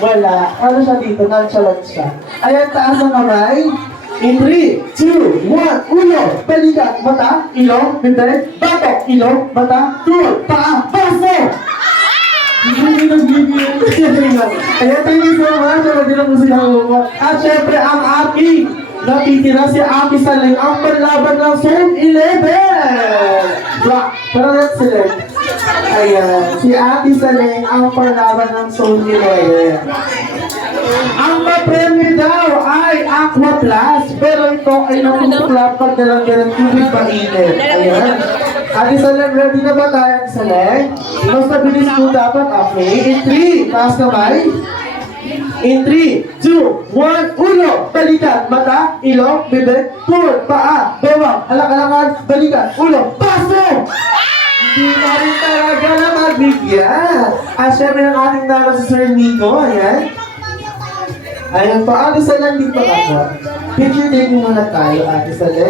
Wala. Ano siya dito? Nonchalant siya. Ayan, taas ang kamay. In 3, 2, 1, ulo, balikat, mata, ilong, bibig, batok, ilong, mata, tuwag, paa, baso! Hindi nag-video. Ayan, thank you so much. Hindi na po sila humot. At syempre, ang aking natitira si Aki Saling, ang panlaban ng Zone 11. Pero let's select. Ayan, si Aki Saling, ang panlaban ng Zone 11. Ang mapremyo daw ay Aqua Plus, pero ito ay nakukulap pag nalagyan ng tubig mainit. Ayan. Ate Saleng, ready na ba tayo, Ate Saleng? Mas mabilis po dapat, okay? In 3, taas kamay. In 3, 2, 1, ulo, balikat, mata, ilong, bibig, tuhod, paa, bewang, alak-alakan, balikat, ulo, paso! Hindi na rin talaga na magbigyan. At syempre ang ating naman si Sir Nico, ayan. Ayan po, Ate Saleng, dito ako. Picture taking muna tayo, Ate Saleng.